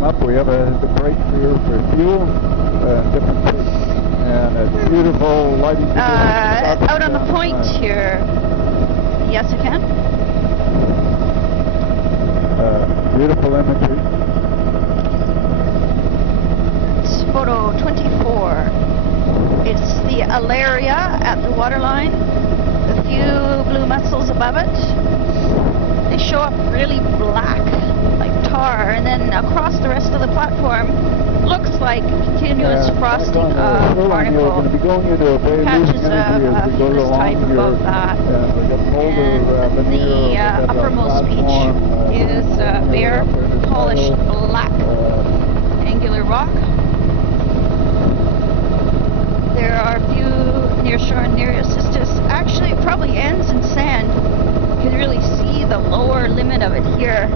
them up. We have the break here for fuel and different things. And a beautiful lighting. Out on the point here. Yes, I can. Beautiful imagery. It's photo 24. It's the Alaria at the waterline. A few blue mussels above it. They show up really black, like tar, and then across the rest of the platform looks like continuous frosting of barnacle. Patches of this type above that. And the uppermost beach is bare, polished black angular rock. There are a few nearshore and near-assistus. Actually, it probably ends in sand. You can really see the lower limit of it here.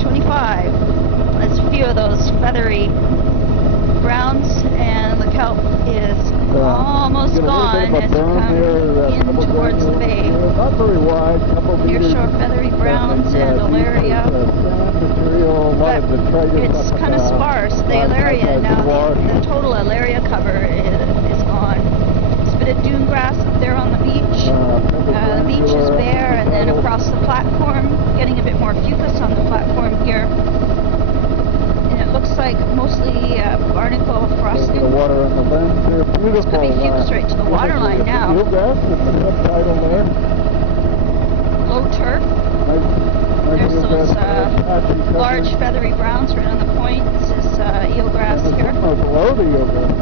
25. There's a few of those feathery browns, and the kelp is almost gone as you come in towards the bay. Not very wide, Nearshore feathery browns and Alaria. But it's kind of sparse, the Alaria now. The total Alaria cover is gone. There's a bit of dune grass up there on the beach. The beach is bare, and then across the platform, getting a bit more fucus on the platform here. And it looks like mostly barnacle frosting. The water on the lens there, beautiful. This could be fucus right to the waterline now. Eelgrass in the subtitle there. Low turf. There's those large feathery browns right on the point. This is eelgrass here. Below the eelgrass.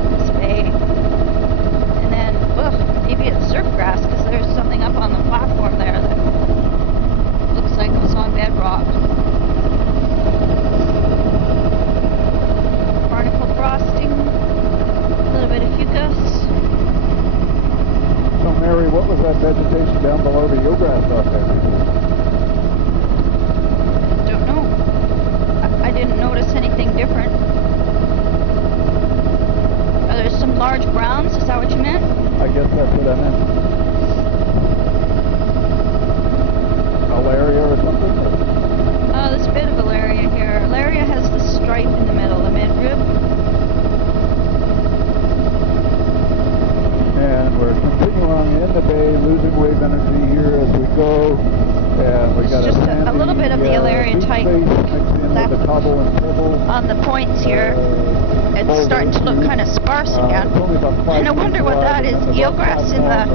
In this bay. And then, maybe it's surf grass, because there's something up on the platform there that looks like it was on bedrock. Barnacle frosting. A little bit of fucus. So Mary, what was that vegetation down below the eelgrass out there? I didn't notice anything different. There's some large browns, is that what you meant? I guess that's what I meant. Alaria or something? Oh, there's a bit of Alaria here. Alaria has the stripe in the middle, the midrib. And we're continuing in the bay, losing wave energy here as we go. And we got just a little bit of the Alaria type left on the points here. It's starting to look kind of sparse again. And I wonder what that is. Eelgrass in the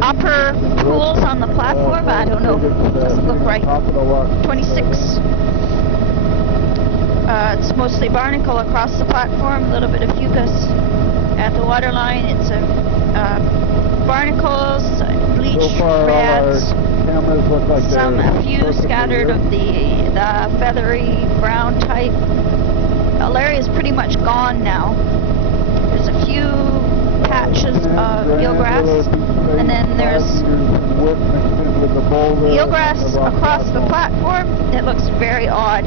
upper pools on the platform? I don't know. Doesn't look right. 26. It's mostly barnacle across the platform. A little bit of fucus at the waterline. It's barnacles, bleached reds. A few scattered of the feathery brown type. Alaria is pretty much gone now. There's a few patches of eelgrass, and then there's eelgrass across the platform. It looks very odd.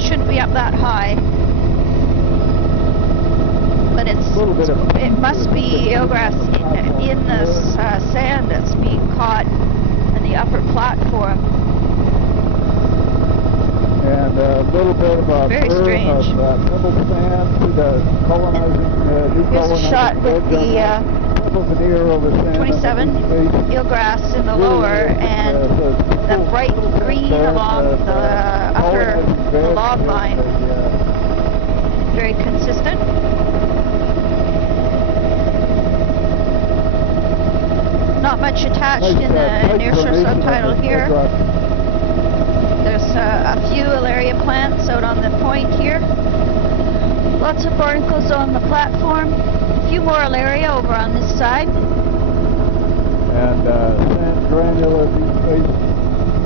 Shouldn't be up that high, but it must be eelgrass in this sand that's being caught in the upper platform. And a little bit of a very strange pebble sand to the colonizing, new Here's a shot with the 27 eelgrass in the lower and the bright green along the upper log line. Very consistent. Not much attached in the nearshore subtitle here. There's a few Alaria plants out on the point here. Lots of barnacles on the platform. A few more Alaria over on this side. And sand granular deep space.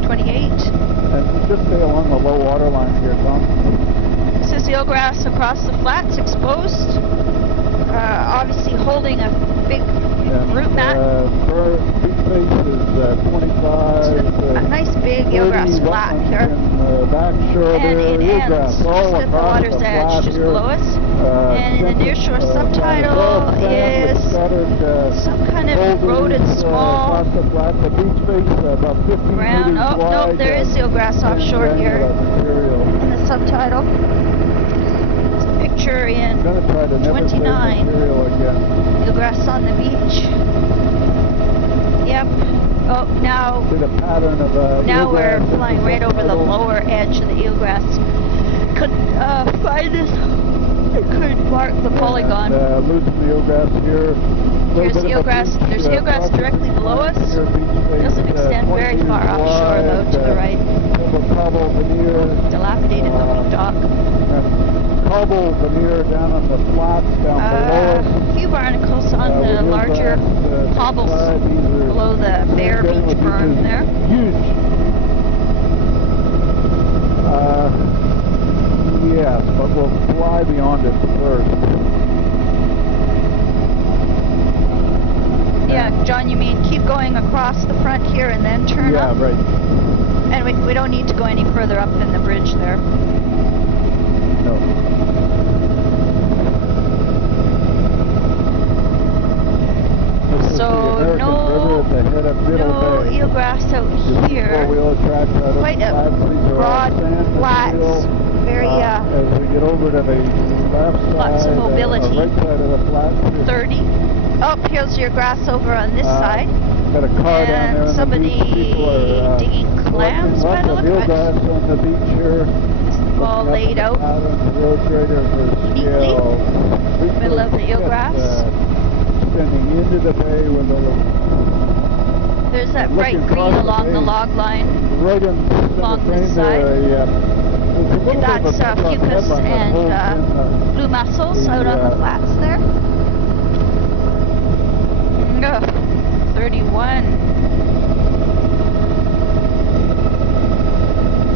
28. And just stay along the low water line here, Tom. This is eelgrass across the flats, exposed. Obviously holding a big And, root mat. Beach face is 25. A nice big eelgrass flat here. In the back shore And there, it eelgrass ends all just at the across water's flat edge, just here. below us. And in the nearshore subtitle is some kind of eroded small across the flat. The beach face about 15 brown. meters Oh, wide. nope, there is eelgrass offshore here Material. in the subtitle. It's a picture in I'm gonna try to never say 29. material again. Eelgrass on the beach. Yep. Oh, now See the pattern of now we're eelgrass. flying right over the lower edge of the eelgrass. Couldn't find this. I couldn't mark the polygon. And, losing the eelgrass here. Here's eelgrass. There's eelgrass directly below us. Doesn't extend very far offshore though, to the right. Cobble veneer. Dilapidated looking dock. Cobble veneer down on the flats down below us. A few barnacles on the larger cobbles below the bare beach berm there. Huge. Yes, but we'll fly beyond it first. Yeah, John, you mean keep going across the front here and then turn up? Yeah, right. And we don't need to go any further up than the bridge there. No. So no eelgrass out here. Quite a broad, flat, very as we get over to the left side, lots of mobility. Right side of the flat. 30. Oh, here's your grass over on this side. Got a car down there. And somebody digging clams by the look of it. On the beach here. All laid out neatly. Middle of the eelgrass. Extending into the bay with a There's that bright green along the log line. Right along this side. That's fucus and blue mussels out on the flats there. 31.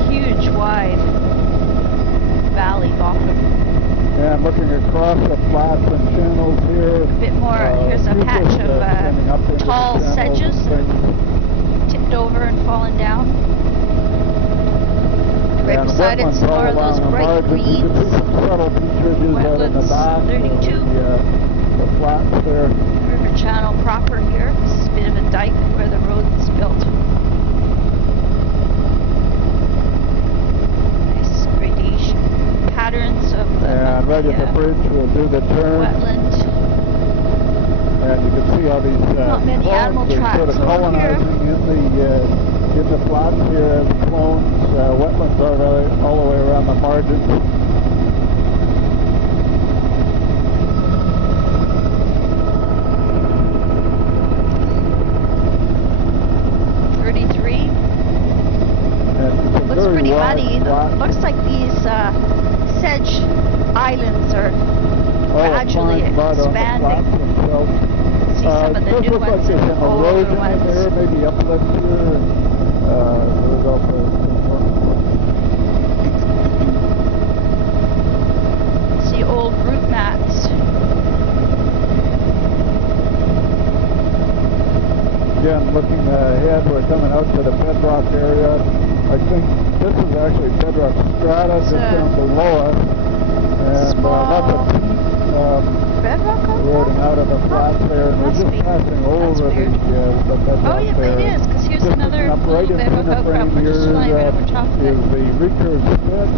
Huge, wide valley bottom. And looking across the flats and channels here. A bit more, here's a patch of tall sedges tipped over and fallen down. Right beside it, some more of those bright greens. Wetlands, 32. The flats there. River channel proper here. This is a bit of a dike where the road was built. Nice gradation patterns of the and right at the bridge we'll do the turn. Wetland. And you can see how these not many animal tracks sort of colonizing in the flats here as clones. Wetlands are all the way around the margins. Looks pretty muddy. Looks like these sedge islands are gradually expanding. See some of the new ones and the older ones. There, maybe uplift here, see old root mats. Again, looking ahead, we're coming out to the bedrock area. I think this is actually bedrock strata just down below us. And lots of peat bedrock eroding out of the flats there. And we're just passing over the bedrock. Oh, yeah, there. it is, because here's just another right bedrock outcrop. We're just flying right over top of it. Is the recurve pit.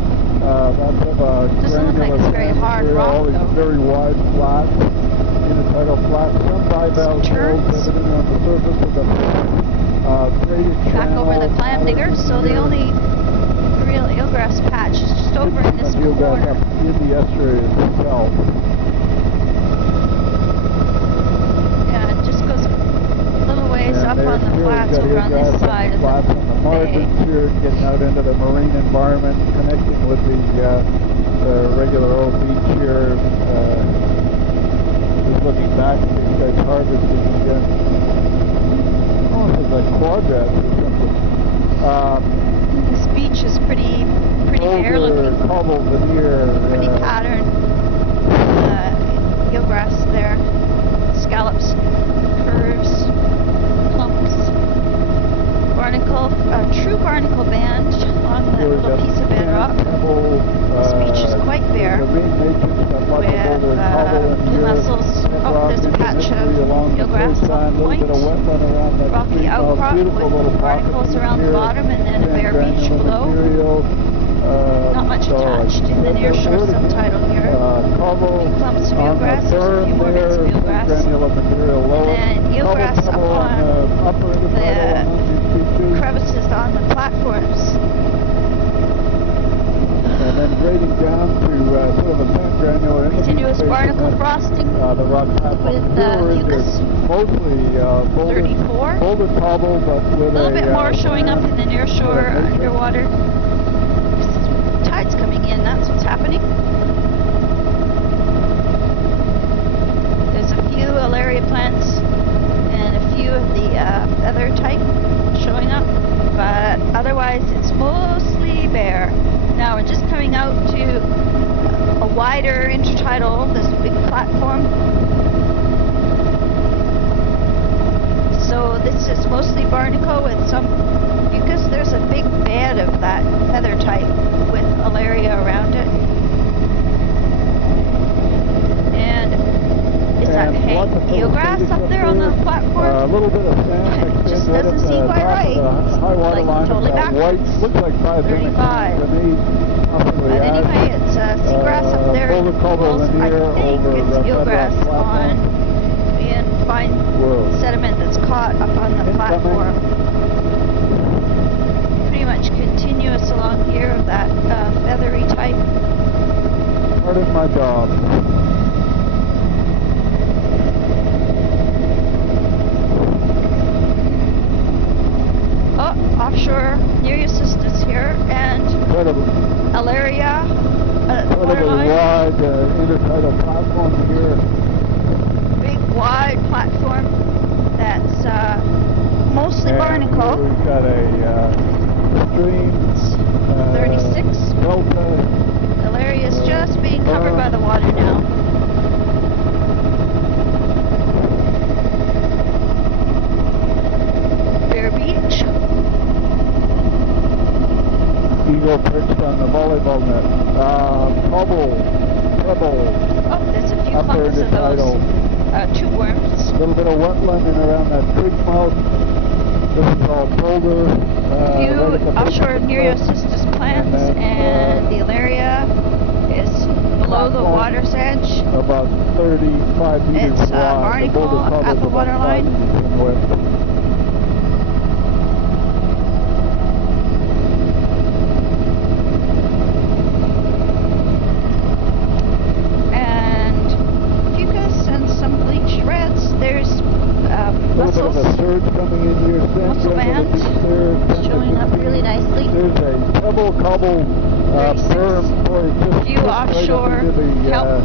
That's of a doesn't look like it's very hard rock, all these though. very wide flats, intertidal flats, some bivalve hills evident on the surface of the back over the clam diggers, so the only real eelgrass patch is just over in this corner. Up in the estuary itself. Yeah, it just goes a little ways up on the flats over on this side of the flats on the margins here, getting out into the marine environment, connecting with the regular old beach here. Just looking back at these guys harvesting again. Like quadrats or something. This beach is pretty bare looking. Cobble veneer. Pretty patterned. Eelgrass there. Scallops. the nearshore subtidal here. Cobble Big clumps of on eelgrass, the there's a few berm more bits there, of eelgrass. granular material lower. And then eelgrass up Cobble on the upper intertidal on these P2. crevices on the platforms. And then grading down to sort of a sand granular in Continuous the barnacle frosting the rock platform with is mostly boulder, 34. boulder cobble, but with A little bit more showing up in the nearshore underwater. Tide's coming in, that's what's happening. There's a few Alaria plants and a few of the other type showing up, but otherwise it's mostly bare. Now we're just coming out to a wider intertidal, this big platform. So this is mostly barnacle with some mucus. There's a big bed of that feather type with Alaria around it. And is that eelgrass up there on the platform? A little bit of sand. Just doesn't seem quite right. High water line, totally white, looks like 35. to me. But anyway, it's seagrass up there. Boulder cobble I think over it's eelgrass on being fine sediment that's caught up on the platform. Pretty much continuous along here of that feathery type. Part of my job. Oh, offshore Nereocystis here, and Alaria incredibly wide intertidal platform here. Big wide platform that's mostly barnacle. We've got a stream. 36. Delta. Alaria is just being covered by the water now. Bear Beach. Eagle perched on the volleyball net. Cobble, pebble. Oh, there's a few clumps of those two worms. A little bit of wetland and around that creek mouth. This is all boulder. A few offshore Nereocystis plants, and the Alaria is below the water's edge. About 35 meters It's wide. barnacle at the waterline. Mussels. A surge coming in here. Mussel band showing up really nicely. There's a pebble cobble berm just few offshore kelp.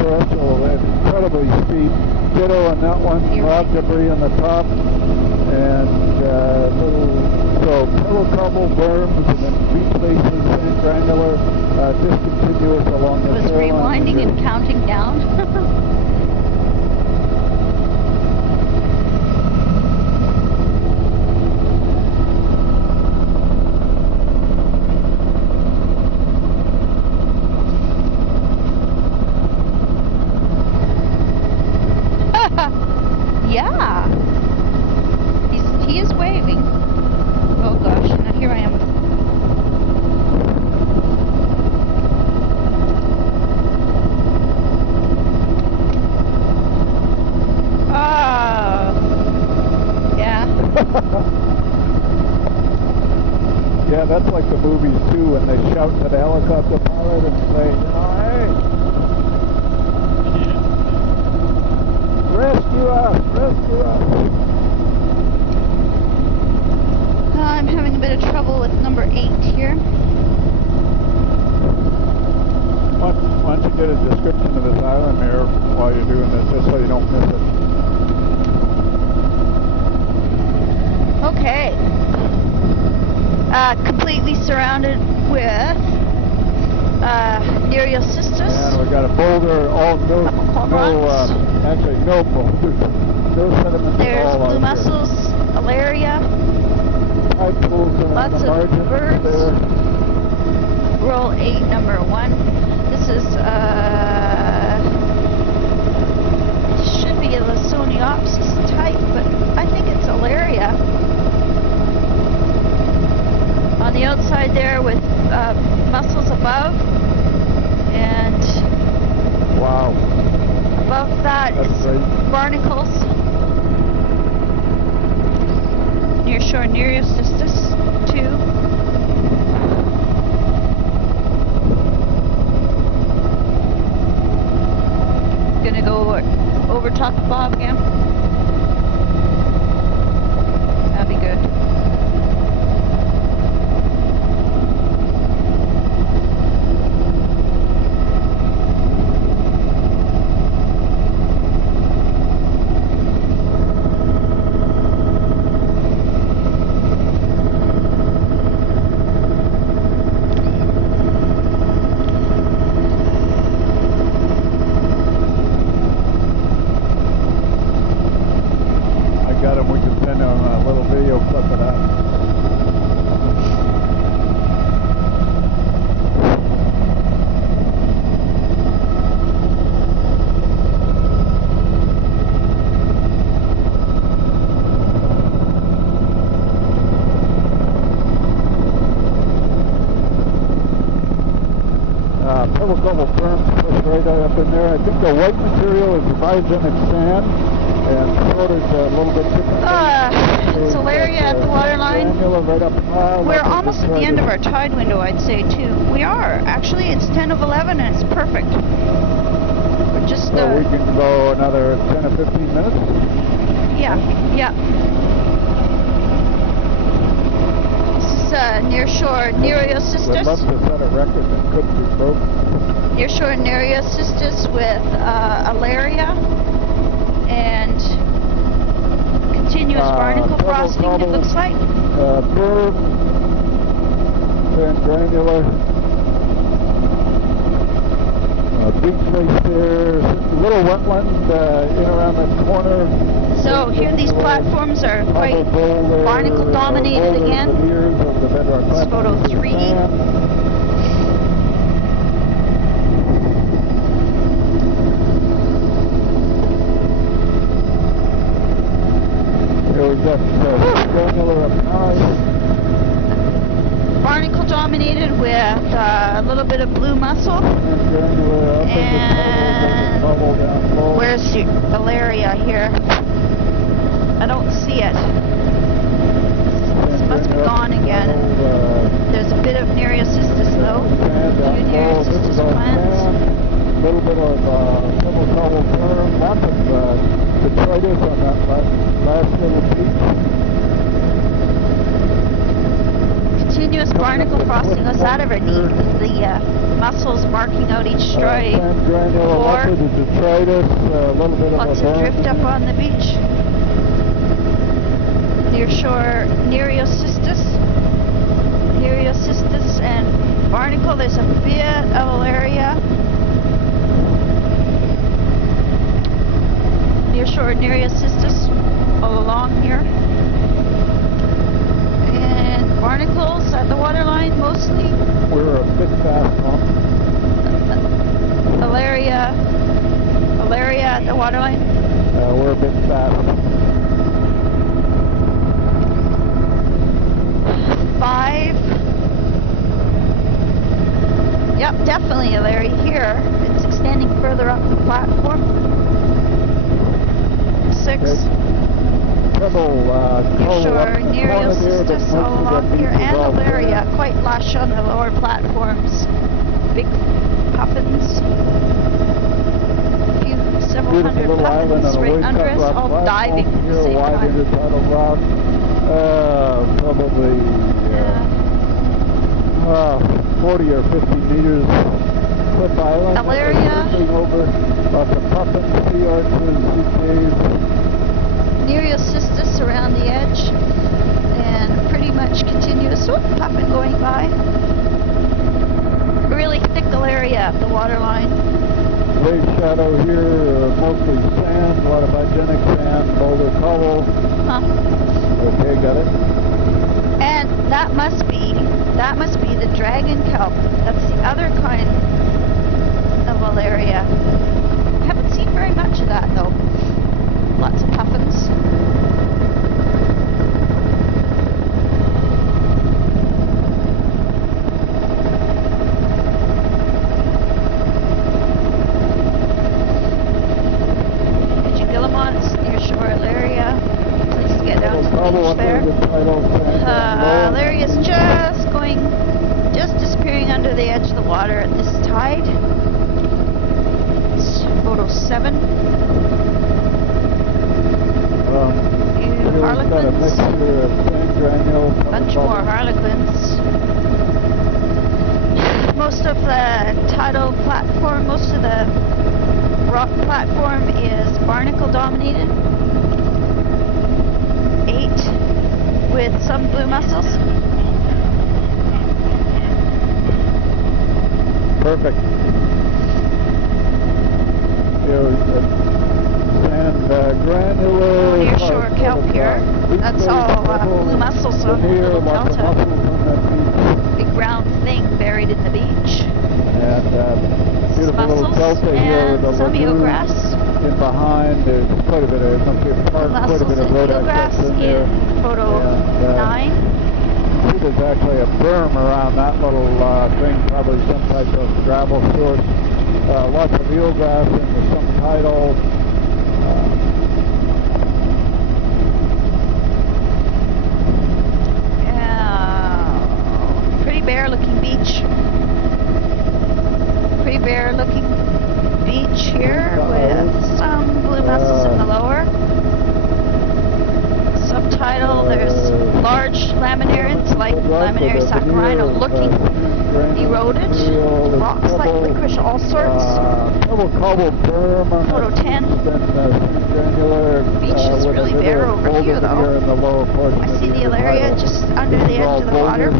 Terrestrial, incredibly steep. Ditto on that one. Rock debris on the top, and so pebble cobble berms, and then beach basin, sand granular, discontinuous along the shoreline. It was rewinding and counting down. Yeah, he is waving. Oh gosh, now here I am. Yeah. Yeah, that's like the movies too, when they shout to the helicopter pilot and say, hey, rescue us, rescue us. I'm having a bit of trouble with number 8 here. Why don't you get a description of this island here while you're doing this, just so you don't miss it. Okay. Completely surrounded with Nereocystis. And we got a boulder, actually no boulders, no sediment There's at all. Blue mussels, Alaria, lots of birds. Roll 8, number 1. This is should be a Lysoniopsis type, but I think it's Alaria. On the outside there with mussels above, And Wow. above that That's is great. barnacles. Near shore Nereocystis too. Gonna go over top of Bob again. That'd be good. Got him. We can send him a little video clip of that. Pebble Gobble Firms push right up in there. I think the white material is biogenic sand, and so does a little bit different. It's Alaria at the waterline. Right up high. We're almost at the end of our tide window, I'd say, too. We are. Actually, it's 10 of 11 and it's perfect. We're just... So we can go another 10 or 15 minutes? Yeah, yeah. This is near shore Nereocystis. We'd love to set a record that couldn't be broken. Near shore Nereocystis with Alaria and continuous barnacle frosting, it looks like. Bird, sand granular, beach lace there, little wetland in around that corner. So here these platforms are quite barnacle dominated again. It's photo 3. Barnacle dominated with a little bit of blue mussel. And where's the Alaria here? I don't see it. This must be gone again. There's a bit of Nereocystis though. A few Nereocystis plants. A little bit of Pebble Gobble Firm, lots of detritus on that last little piece. Continuous barnacle frosting. Was that ever neat? The mussels marking out each stripe. Lots of detritus, a little bit lots of drift up on the beach. Near shore Nereocystis. Nereocystis and barnacle. There's a bit of Alaria. Near shore Nereocystis all along here. And barnacles at the waterline mostly. We're a bit fast, huh? Alaria at the waterline. We're a bit fast. 5. Yep, definitely Alaria here. It's extending further up the platform. 6. Pebble, Sure, Nereocystis all along here, and Alaria, quite lush on the lower platforms. Big puffins. Several hundred puffins right under us, all diving at the same time. Probably 40 or 50 meters. Cliff Island. Alaria. Over lots of puffins, sea arches, sea caves. Nereocystis around the edge, and pretty much continuous puffin going by. Really thick Alaria at the waterline. Wave shadow here, mostly sand, a lot of biogenic sand, boulder cobble. Huh. Okay, got it. And that must be the dragon kelp. That's the other kind of Alaria. I haven't seen very much of that though. Lots of puffins. water at this tide. It's photo 7. Harlequins. Bunch more harlequins. Most of the tidal platform, most of the rock platform is barnacle dominated. 8 with some blue mussels. Perfect. And granular. Near shore kelp here. That's all blue mussels on the little delta. Big round thing buried in the beach. And beautiful little delta here. The some eelgrass. In behind, there's quite a bit of mussels quite a bit of road eelgrass access in there. In photo 9. There's actually a berm around that little thing, probably some type of gravel source. Lots of eelgrass and some tidal. Pretty bare looking beach. Pretty bare looking beach here with some blue mussels in the lower. Subtidal, there's large laminarians like Laminaria saccharinum looking eroded. Rocks like licorice, all sorts. Photo 10. Beach is really bare over here though. I see the Alaria just under the edge of the water.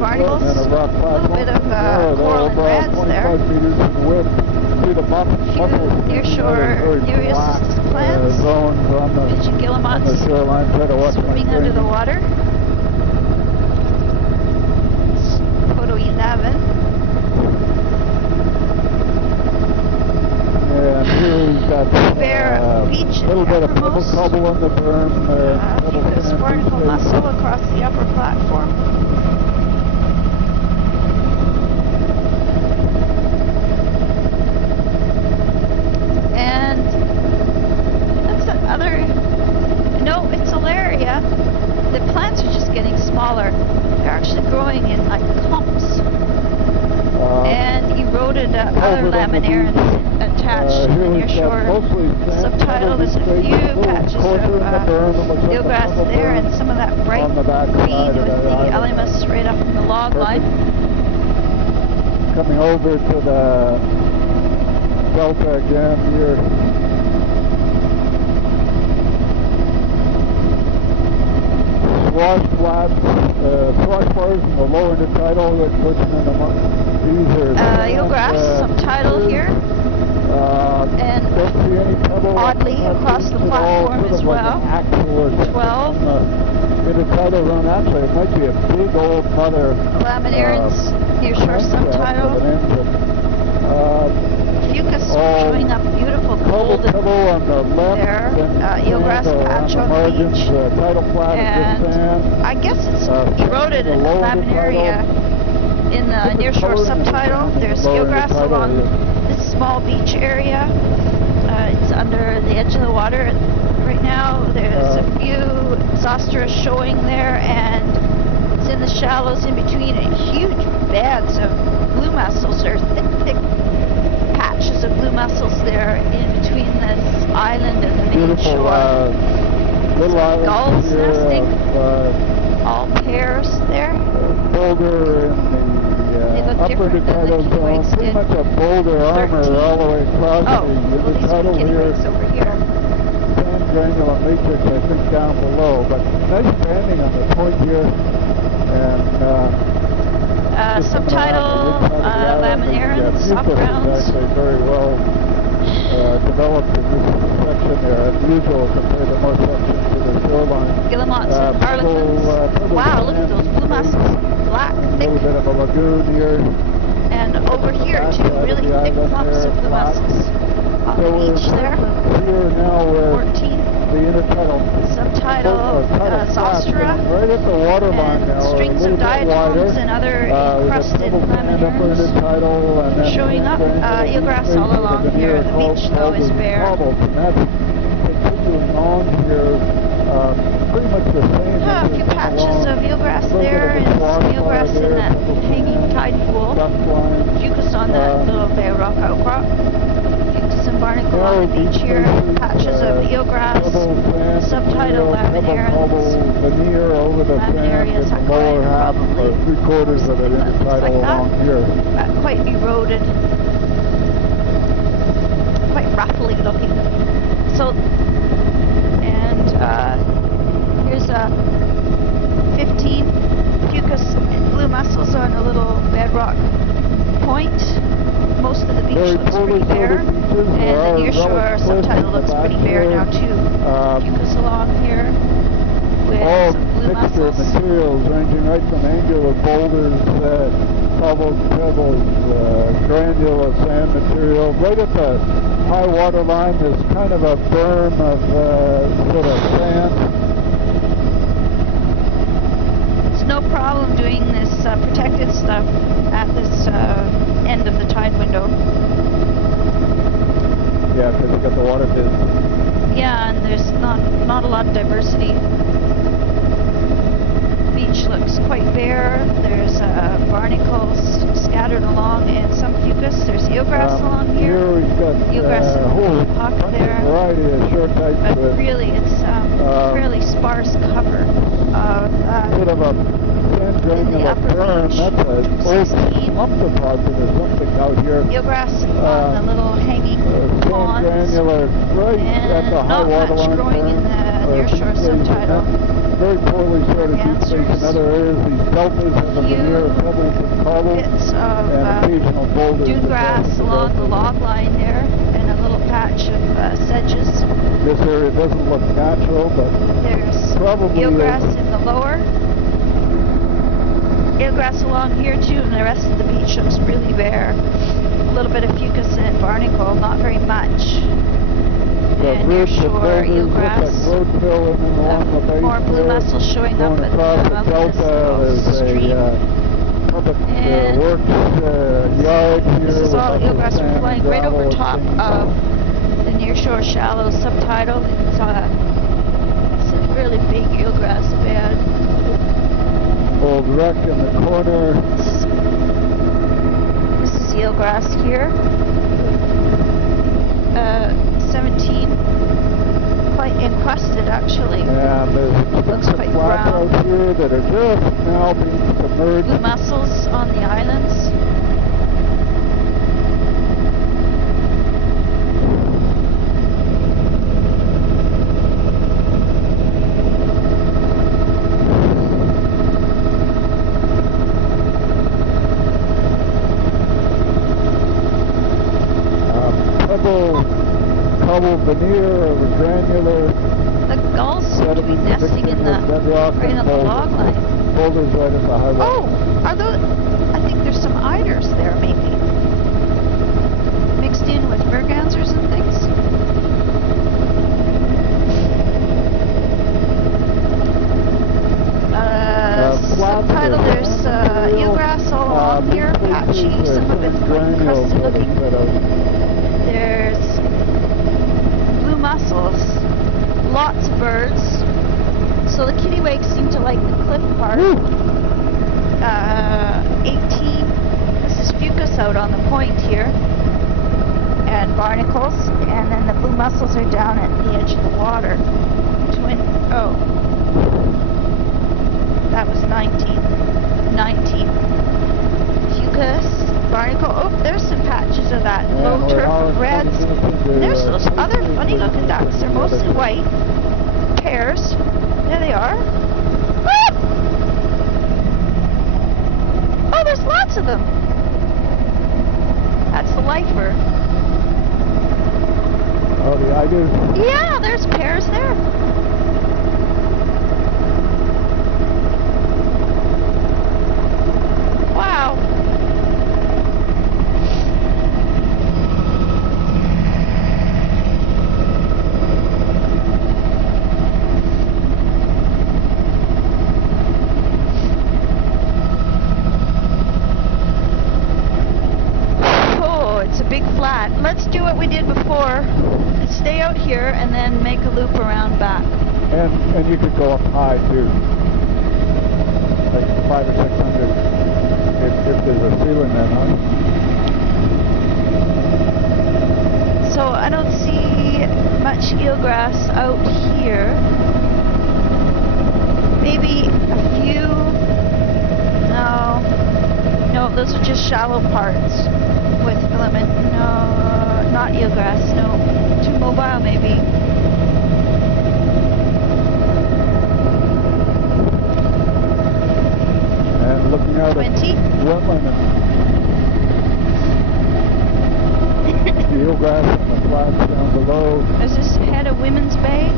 Barnacles, a little bit of coral and reds there. Near shore Nereus plants. Fish and guillemots swimming under the water. Photo 11. And here we've got bare beach a little bit of pebble uppermost. cobble on the berm. Fucus barnacle mussel across the upper platform. And that's the other. No, it's Alaria. The plants are just getting smaller. They're actually growing in like clumps. And eroded other laminarians attached near shore. Subtidal, there's a few patches of eelgrass there and some of that bright green with the Elymus right up in the log line. Coming over to the delta again here. Swash flats, swash bars in the lower intertidal, that's pushing in the these are eelgrass, subtidal here. And oddly across the platform as well. 12. Intertidal run, actually, it might be a big old mother. Laminarians near shore subtidal. Fucus showing up beautiful gold there. Eelgrass patch on the beach. And I guess it's eroded in Laminaria in the near shore subtidal. There's eelgrass along this small beach area. It's under the edge of the water right now. There's a few Zostera showing there, and it's in the shallows in between huge beds of blue mussels. There's thick patches of blue mussels there in between this island and the main shore. Little gulls nesting, all pairs there. Boulder in the upper intertidal zone, pretty much a boulder armor all the way across the intertidal here. Over here. Sand granular matrix, I think, down below, but nice banding on the point here. And subtidal laminarians, soft rounds. Actually very well developed in this section there, unusual compared to most sections to the shoreline. Guillemots and harlequins. Wow, look at those blue mussels. Black, thick. A little bit of a lagoon here. And over here, too, really thick clumps of blue mussels. On the beach there. Here now where 14. The intertidal. Subtidal Zostera. Right at the water line now. Strings of diatoms and other encrusted laminarians showing up. Eelgrass all along here. The beach, though, is bare. And that's continuing on here. Pretty much the same. A few patches of eelgrass there and some eelgrass in that the beach here, patches of eelgrass, subtidal laminaria, veneer over the sand laminaria in the lower half, probably. or 3/4 of it intertidal like along here. Quite eroded, quite roughly looking. So, and here's a 15 fucus and blue mussels on a little bedrock point. Most of the beach looks pretty bare, and the nearshore subtidal looks pretty bare now too. Fucus along here with all some blue mixture of mussels. materials ranging right from angular boulders, cobbles, pebbles, granular sand material. Right at the high water line, there's kind of a berm of sort of sand. It's no problem doing this protected stuff at this end of the tide window. Yeah, because you got the water viz. Yeah, and there's not a lot of diversity. Beach looks quite bare. There's barnacles scattered along and some fucus. There's eelgrass along here. Here we've got Eelgrass in the whole pocket there. variety of shore types. But really, it's fairly sparse cover of bit of a sand granular upper berm. beach, That's an old 16. slump deposit or something out here. eelgrass on the little hanging Sand ponds. granular right at the And high not water much line. growing in the nearshore subtidal. Very poorly sorted deep space in other areas. These deltas have a veneer of pebbles and cobbles Bits of and occasional boulders. dune grass along the log line there, and a little patch of sedges. This area doesn't look natural, but There's probably eelgrass in the lower. Eelgrass along here too, and the rest of the beach looks really bare. A little bit of fucus and barnacle, not very much. And nearshore eelgrass. road fill in and along the base More blue there. mussels showing up Going at across the this delta, there's stream. a public And works yard here. This is with all lots of eelgrass sand and flowing right gravel over and top things. of the nearshore shallow subtidal. It's a really big eelgrass bed. Old wreck in the corner. This is eelgrass here. 17. Quite encrusted actually. And there's Looks extensive quite flats brown. out here that are just now being submerged. Blue mussels on the islands. Cobble veneer or granular. The gulls seem to be nesting in the bedrock right on the log line. Boulders right at the high water. Oh, are those? I think there's some eiders there, maybe mixed in with mergansers and things. Subtitle, there's eelgrass all along here, patchy, some of it's quite crusted looking. There's blue mussels, lots of birds. So the kittiwakes seem to like the cliff part. 18, this is fucus out on the point here, and barnacles, and then the blue mussels are down at the edge of the water. That was 19. Fucus, barnacle. Oh, there's some patches of that low turf of reds. There's those other funny looking ducks. They're mostly white. Pairs. There they are. Ah! Oh, there's lots of them. That's the lifer. Oh, the eiders. Yeah, there's pairs there. Wow. Oh, it's a big flat. Let's do what we did before. Stay out here and then make a loop around back. And you could go up high too. Like 500 or 600 if there's a ceiling there, huh? So I don't see those are just shallow parts with filament. No, not eelgrass. No, too mobile maybe. And looking out 20. at wetland and eelgrass on the flats down below. Is this head of Women's Bay?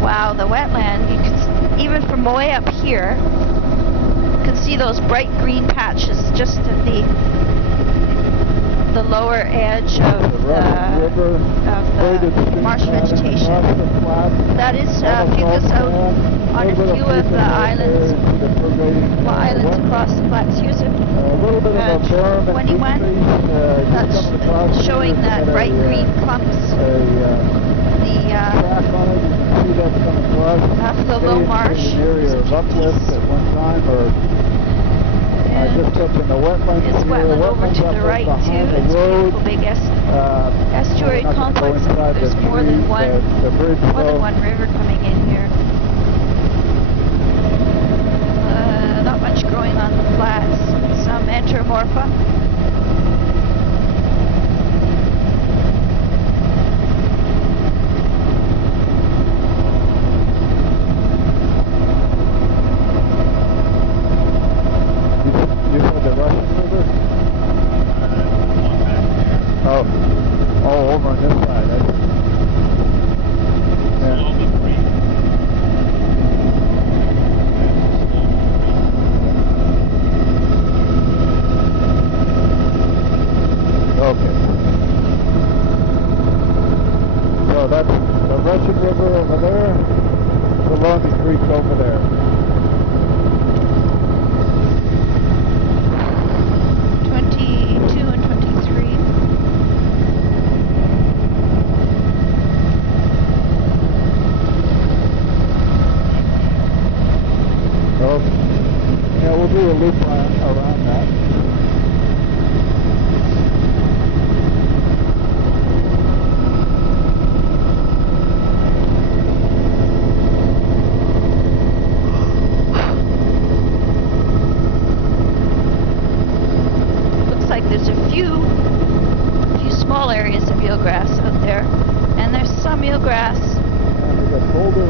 Wow, the wetland, you can, even from way up here, you can see those bright green patches just at the lower edge of the marsh vegetation. That is Fucus out on a few of the islands, across the flats. Here's a 21. That's showing that bright green clumps. The low marsh. Just touching the wetlands. It's wetland over to the right too. It's a beautiful big estuary complex. There's more than one river coming in here. Not much growing on the flats. Some Enteromorpha. Over on this side. Okay. So that's the Russian River over there, the Longy Creek over there. We'll do a loop around that. Looks like there's a few small areas of eelgrass out there, and there's some eelgrass. We got boulder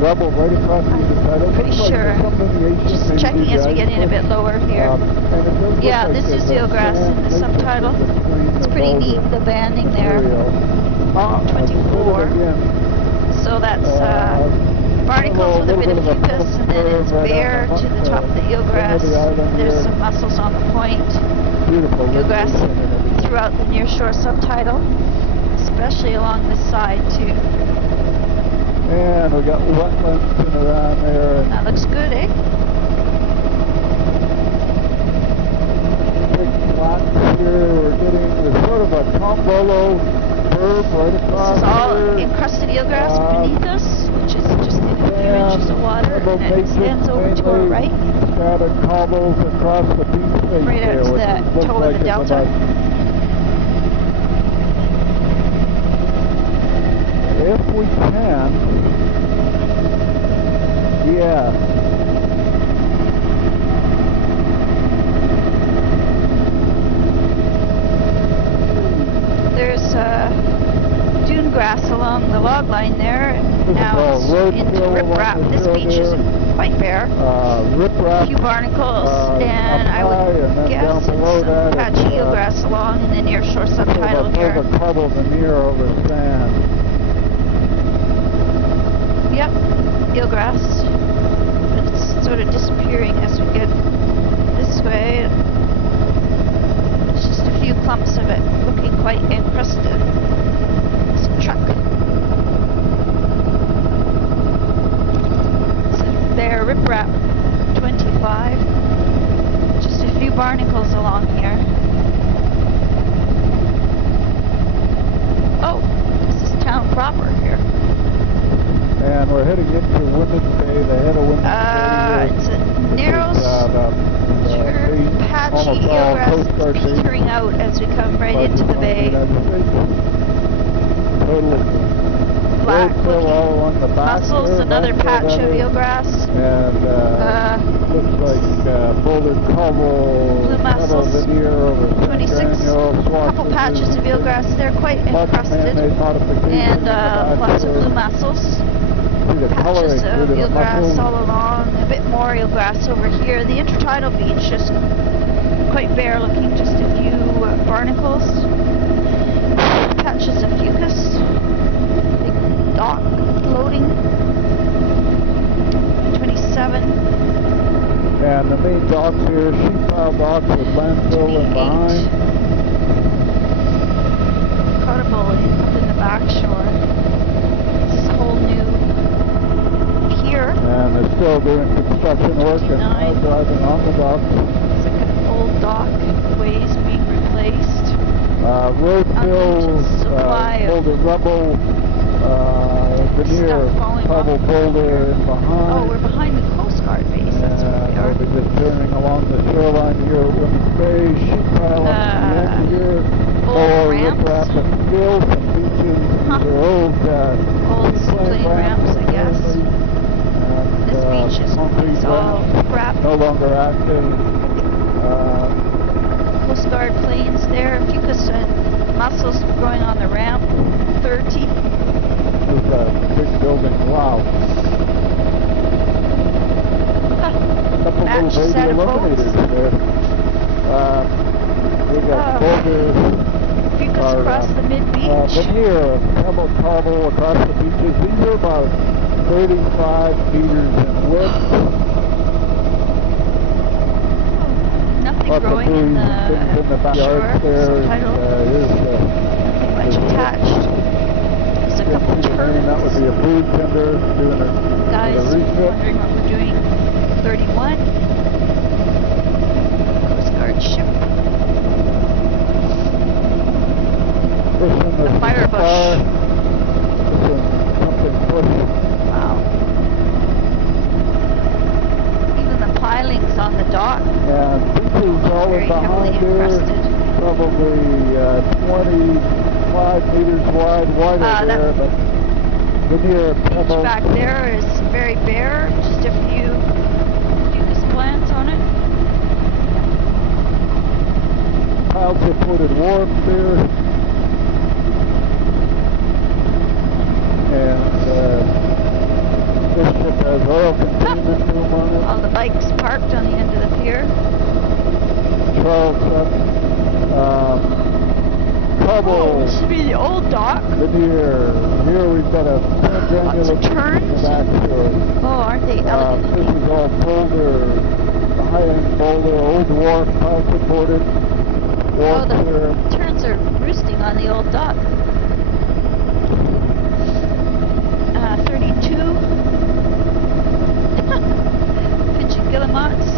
rubble right across the title. Pretty sure. Just checking as we get in a bit lower here. Yeah, this is eelgrass in the subtitle. It's pretty neat, the banding there. 24. So that's barnacles with a bit of fucus, and then it's bare to the top of the eelgrass. There's some mussels on the point. Eelgrass throughout the nearshore subtitle, especially along this side too. And we got wetlands in around there. That looks good, eh? Big flats here. We're getting sort of a tombolo curve right across. This is all here. encrusted eelgrass beneath us, which is just in a few inches of water, and it extends over to our right. Scattered cobbles across the beach face Right out to the toe of the delta. If we can, yeah. There's dune grass along the log line there. Now it's into riprap. This beach is quite bare. Riprap. A few barnacles, and I would guess it's some patchy eelgrass along in the nearshore subtitle here. Cobble veneer over sand. Yep, eelgrass, but it's sort of disappearing as we get this way. It's just a few clumps of it looking quite encrusted. It's a truck. So there, riprap 25. Just a few barnacles along here. Oh, this is town proper here. And we're heading into Women's Bay, the head of Women's Bay. It's a narrow, patchy eelgrass petering out as we come right into the bay. totally black great fill all along the back mussels, there, another back patch there, of eelgrass. and looks like boulder cobble, Blue mussels, veneer over 26, granule, couple patches of eelgrass. They're quite encrusted, and lots of blue mussels. Patches of eelgrass all along, a bit more eelgrass over here. The intertidal beach just quite bare looking, just a few barnacles, patches of fucus, big dock floating, 27. And the main docks here, sheet pile docks with landfill in behind. Credible up in the back shore. This is a whole new pier. And they're still doing construction work and now driving on the docks. It's like an old dock, ways being replaced. Road fill, boulder rubble, veneer, cobble boulder in behind. Oh, we're behind the Coast Guard base, that's where we are. We're just turning along the shoreline here at Women's Bay, sheet pile up to the end here. Old ramps. Riprap and still some beaches. They're old splitting ramps, I guess. This beach is all crap. No longer active. Coast Guard planes there, fucus and mussels growing on the ramp, 30. There's a big building, wow. Couple Match little set baby of illuminators boats. there. We got boulders. Fucus across the mid-beach. Veneer, pebble cobble across the beaches. These are about 35 meters in width. Nothing growing in the backyard there. Pretty much attached. There's a couple turbines. That would be a food tender doing a guys wondering what we're doing. 31. Coast Guard ship. The fire bush. Something bush. Wow. Even the pilings on the dock. And this is all in behind there. Probably 25 meters wide, wider there, but veneer pebble. Back there is very bare, just a few fucus plants on it. Piles of coated wharf there. And this ship has oil containment room on it. All the bikes parked on the end of the pier. Charleston. Cobble. Oh, this should be the old dock. Veneer. Here we've got a granular turns. in the back shore. Oh, aren't they elegant? This is all boulder, high-end boulder, old wharf, pile supported. Oh, the turns are roosting on the old dock. 32. Pigeon guillemots.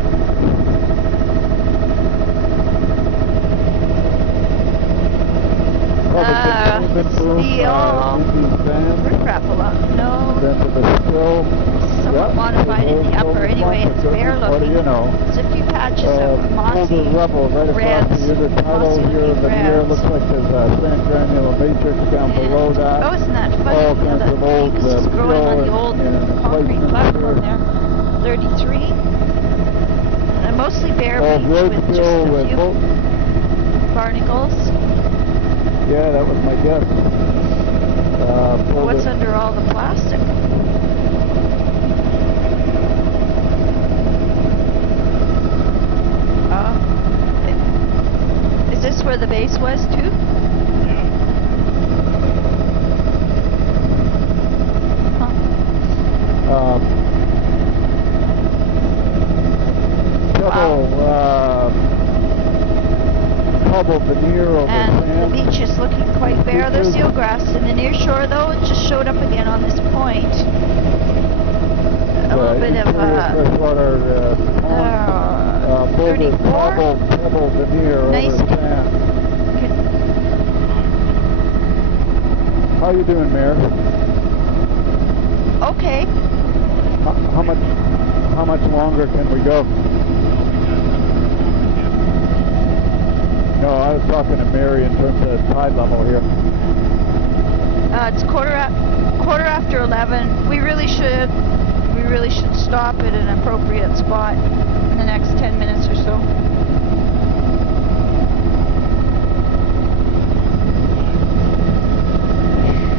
Steel. Riprap a lot. No. Somewhat modified in the upper. Anyway, it's bare looking. There's a few patches of mossy reds. Title here, veneer looks like there's a sand granular matrix down below that. Oh, isn't that funny? All kinds of old This is growing on the old concrete platform there. 33. And mostly bare beach with just a few barnacles. Yeah, that was my guess. What's under all the plastic? Is this where the base was too? Cobble veneer over and sand. The beach is looking quite bare. There's eelgrass in the near shore though. It just showed up again on this point. A little bit of freshwater 34. Cobble veneer nice. over sand. How you doing, Mayor? Okay. How much longer can we go? No, I was talking to Mary in terms of tide level here. It's quarter after 11. We really should stop at an appropriate spot in the next 10 minutes or so.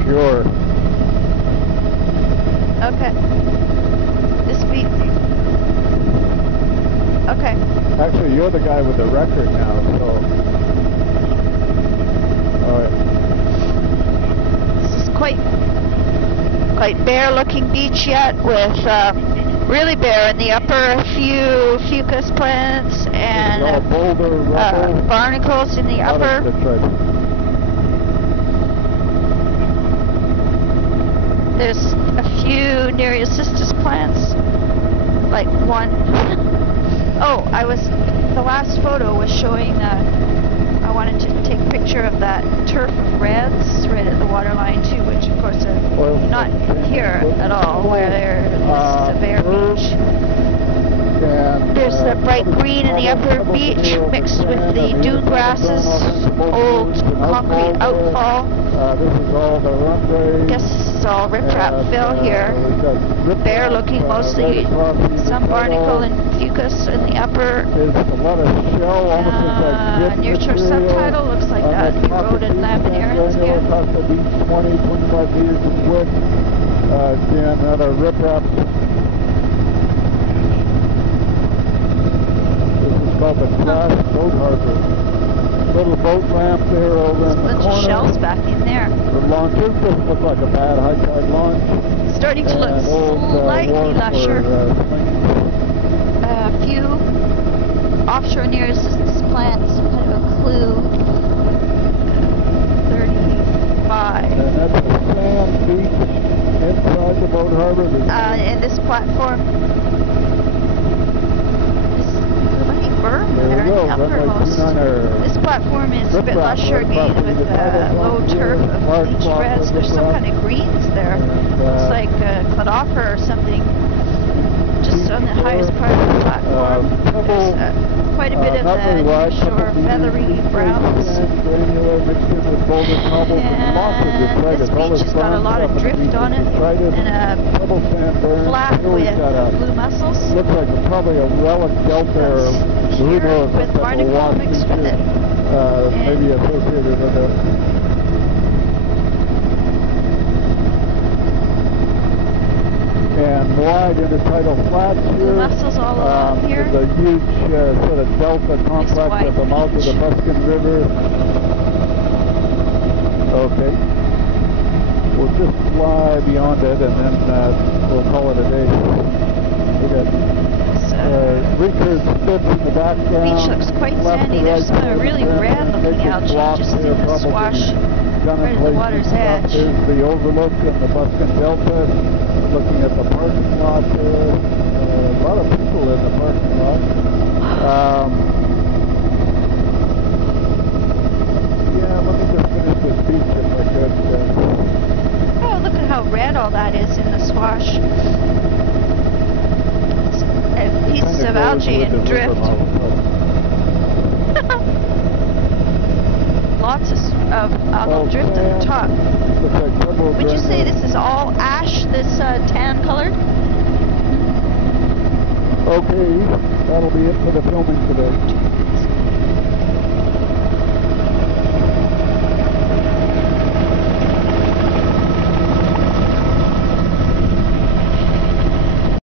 Sure. Okay. This beat. Okay. Actually, you're the guy with the record now, so. Alright. This is quite bare looking beach yet, with really bare in the upper, a few fucus plants and boulder, barnacles in the upper. There's a few Nereocystis plants, like one. Oh, the last photo was showing, I wanted to take a picture of that turf of reds right at the waterline too, which of course are not here at all, where this is a bare beach. There's the bright green in the upper beach mixed with the dune grasses, old concrete outfall. This is all the runway. Guess this is all riprap fill here. Bare looking mostly, some barnacle and fucus in the upper. There's a lot of shell, almost like near to our subtitle, looks like that eroded laminaria again. Across the beach, 20, 25 meters of wood. Again, another riprap. This is called the Glass Boat Harbor. Little boat ramp there over in the corner. Bunch of shells back in there. The launches doesn't look like a bad high tide launch. Starting to look slightly lusher. A few offshore Nereocystis plants, kind of a clue. 35. And that's a sand beach inside the boat harbor. And this platform. Berm there in the uppermost. This platform is a bit lusher again with low turf of bleached reds. There's some kind of greens there. Looks like cladophora or something just on the highest part of the platform. There's quite a bit of the nearshore feathery browns. And this beach has got a lot of drift on it and a flat with blue mussels. Looks like probably a relic delta. Who knows? With barnacle mixed with it. Maybe associated with it. And wide into tidal flats here. Mussels all along here. There's a huge sort of delta complex at the mouth of the Buskin River. Okay. We'll just fly beyond it and then we'll call it a day. We got recurve spits in the background. The beach looks quite sandy. There's some really red looking algae just in the swash right at the water's edge. There's the overlook in the Buskin Delta. Looking at the parking lot there. A lot of people in the parking lot. Yeah, let me just finish this beach if I could. Oh, look at how red all that is in the swash. Pieces of algae and drift. Lots of algal drift at the top. Would you say this is all ash, this tan colored? Okay, that'll be it for the filming today.